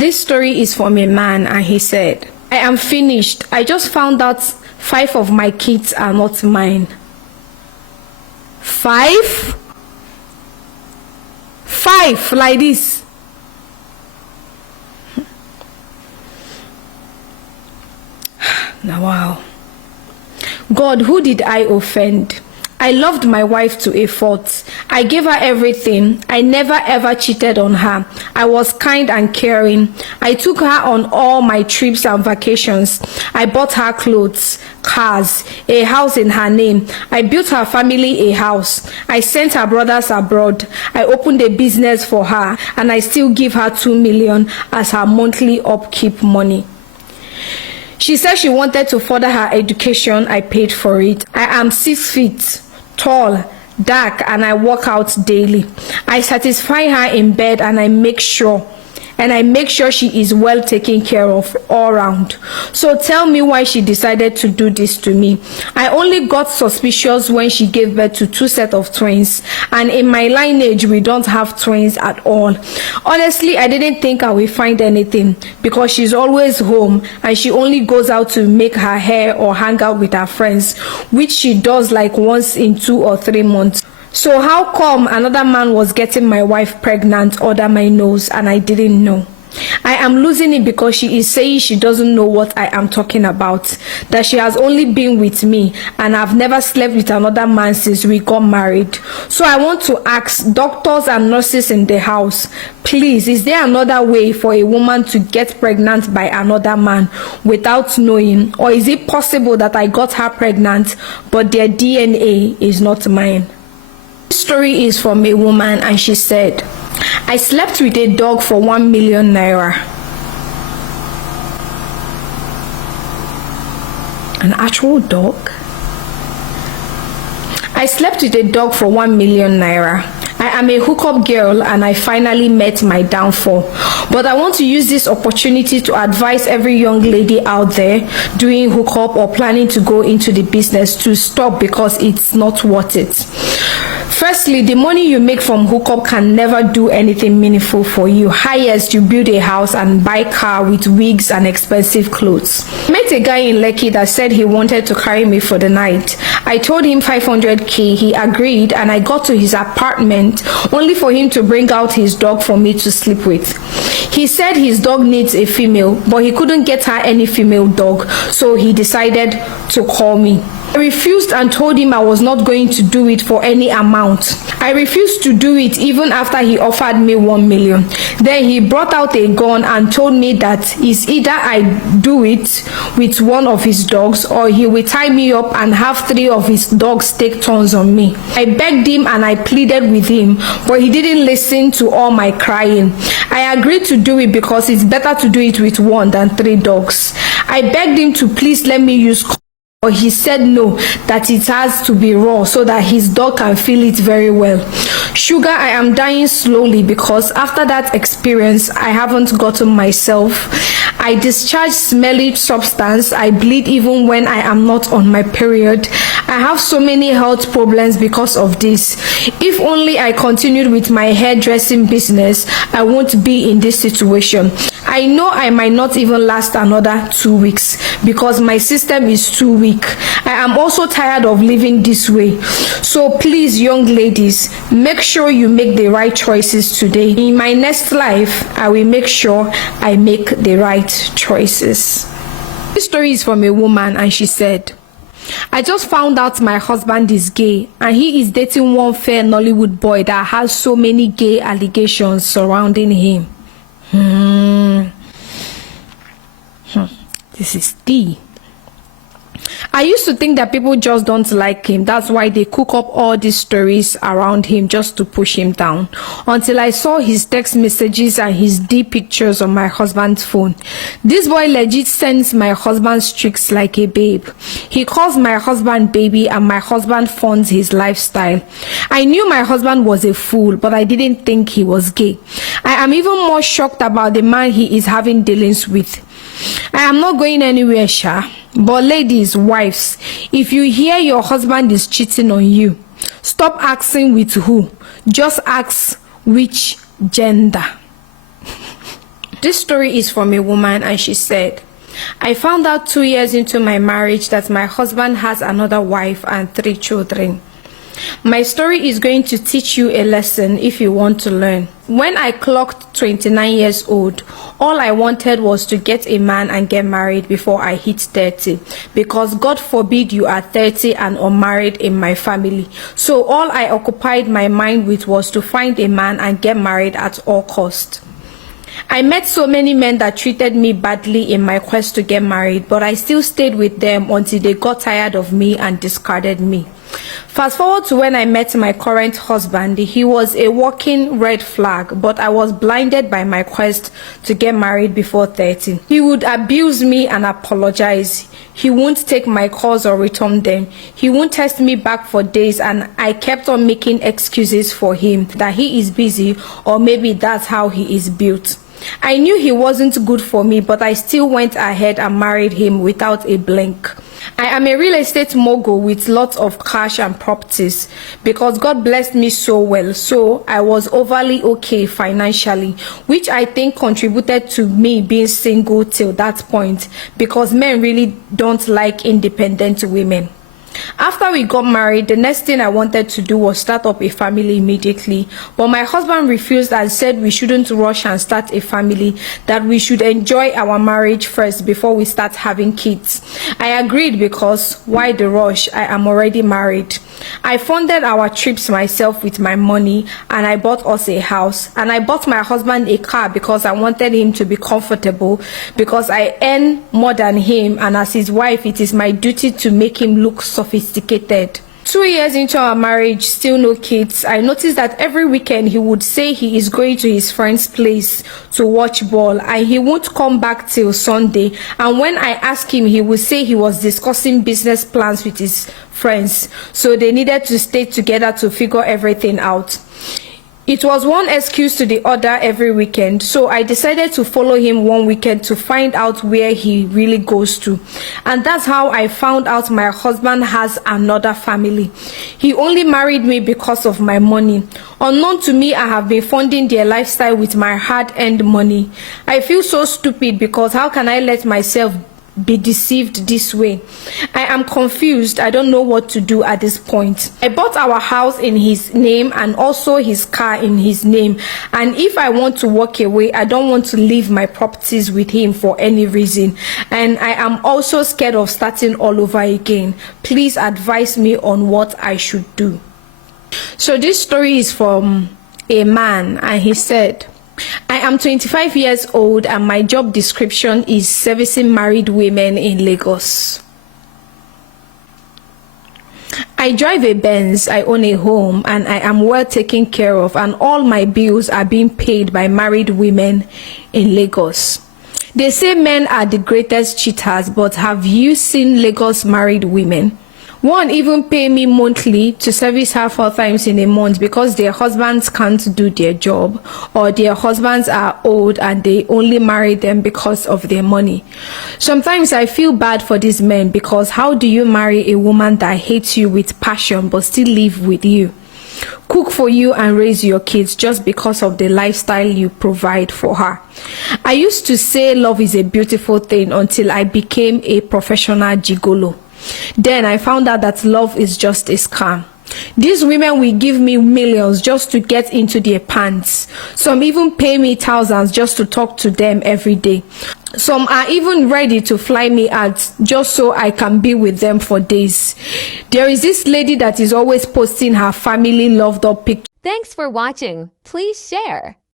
This story is from a man, and he said, I am finished. I just found out 5 of my kids are not mine. 5? 5 like this. Now, wow. God, who did I offend? I loved my wife to a fault. I gave her everything. I never ever cheated on her. I was kind and caring. I took her on all my trips and vacations. I bought her clothes, cars, a house in her name. I built her family a house. I sent her brothers abroad. I opened a business for her, and I still give her 2 million as her monthly upkeep money. She said she wanted to further her education. I paid for it. I am 6 feet tall, dark, and I work out daily. I satisfy her in bed, and I make sure she is well taken care of all round. So tell me why she decided to do this to me. I only got suspicious when she gave birth to 2 sets of twins, and in my lineage we don't have twins at all. Honestly, I didn't think I would find anything because she's always home and she only goes out to make her hair or hang out with her friends, which she does like once in 2 or 3 months. So how come another man was getting my wife pregnant under my nose and I didn't know? I am losing it because she is saying she doesn't know what I am talking about, that she has only been with me and I've never slept with another man since we got married. So I want to ask doctors and nurses in the house, please, is there another way for a woman to get pregnant by another man without knowing? Or is it possible that I got her pregnant but their DNA is not mine? This story is from a woman, and she said, I slept with a dog for 1 million naira. An actual dog? I slept with a dog for 1 million naira. I am a hookup girl and I finally met my downfall. But I want to use this opportunity to advise every young lady out there doing hookup or planning to go into the business to stop because it's not worth it. Firstly, the money you make from hookup can never do anything meaningful for you. Highest, you build a house and buy a car with wigs and expensive clothes. I met a guy in Lekki that said he wanted to carry me for the night. I told him 500k, he agreed, and I got to his apartment only for him to bring out his dog for me to sleep with. He said his dog needs a female, but he couldn't get her any female dog, so he decided to call me. I refused and told him I was not going to do it for any amount. I refused to do it even after he offered me 1 million. Then he brought out a gun and told me that it's either I do it with one of his dogs or he will tie me up and have 3 of his dogs take turns on me. I begged him and I pleaded with him, but he didn't listen to all my crying. I agreed to do it because it's better to do it with 1 than 3 dogs. I begged him to please let me use, but he said no, that it has to be raw so that his dog can feel it very well. Sugar, I am dying slowly because after that experience, I haven't gotten myself. I discharge smelly substance. I bleed even when I am not on my period. I have so many health problems because of this. If only I continued with my hairdressing business, I won't be in this situation. I know I might not even last another 2 weeks because my system is too weak. I am also tired of living this way. So please, young ladies, make sure you make the right choices today. In my next life, I will make sure I make the right choices. This story is from a woman, and she said, I just found out my husband is gay and he is dating one fair Nollywood boy that has so many gay allegations surrounding him. This is tea. I used to think that people just don't like him. That's why they cook up all these stories around him just to push him down. Until I saw his text messages and his deep pictures on my husband's phone. This boy legit sends my husband's tricks like a babe. He calls my husband baby and my husband funds his lifestyle. I knew my husband was a fool, but I didn't think he was gay. I am even more shocked about the man he is having dealings with. I am not going anywhere, Sha. But ladies, wives, if you hear your husband is cheating on you, stop asking with who. Just ask which gender. This story is from a woman, and she said, I found out 2 years into my marriage that my husband has another wife and 3 children. My story is going to teach you a lesson if you want to learn. When I clocked 29 years old, all I wanted was to get a man and get married before I hit 30, because God forbid you are 30 and unmarried in my family. So all I occupied my mind with was to find a man and get married at all costs. I met so many men that treated me badly in my quest to get married, but I still stayed with them until they got tired of me and discarded me. Fast forward to when I met my current husband. He was a walking red flag, but I was blinded by my quest to get married before 30. He would abuse me and apologize. He won't take my calls or return them. He won't text me back for days, and I kept on making excuses for him that he is busy, or maybe that's how he is built. I knew he wasn't good for me, but I still went ahead and married him without a blink. I am a real estate mogul with lots of cash and properties because God blessed me so well, so I was overly okay financially, which I think contributed to me being single till that point, because men really don't like independent women. After we got married, the next thing I wanted to do was start up a family immediately, but my husband refused and said we shouldn't rush and start a family, that we should enjoy our marriage first before we start having kids. I agreed, because why the rush? I am already married. I funded our trips myself with my money, and I bought us a house, and I bought my husband a car because I wanted him to be comfortable, because I earn more than him, and as his wife it is my duty to make him look sophisticated. 2 years into our marriage, still no kids. I noticed that every weekend he would say he is going to his friend's place to watch ball, and he won't come back till Sunday. And when I asked him, he would say he was discussing business plans with his friends, so they needed to stay together to figure everything out. It was one excuse to the other every weekend, so I decided to follow him one weekend to find out where he really goes to. And that's how I found out my husband has another family. He only married me because of my money. Unknown to me, I have been funding their lifestyle with my hard-earned money. I feel so stupid, because how can I let myself be deceived this way? I am confused. I don't know what to do at this point. I bought our house in his name and also his car in his name, and if I want to walk away, I don't want to leave my properties with him for any reason, and I am also scared of starting all over again. Please advise me on what I should do. So this story is from a man, and he said, I am 25 years old and my job description is servicing married women in Lagos. I drive a Benz, I own a home, and I am well taken care of, and all my bills are being paid by married women in Lagos. They say men are the greatest cheaters, but have you seen Lagos married women? One even pay me monthly to service her 4 times in a month because their husbands can't do their job, or their husbands are old and they only marry them because of their money. Sometimes I feel bad for these men, because how do you marry a woman that hates you with passion but still live with you, cook for you and raise your kids just because of the lifestyle you provide for her? I used to say love is a beautiful thing until I became a professional gigolo. Then I found out that love is just a scam. These women will give me millions just to get into their pants. Some even pay me thousands just to talk to them every day. Some are even ready to fly me out just so I can be with them for days. There is this lady that is always posting her family loved up pictures. Thanks for watching. Please share.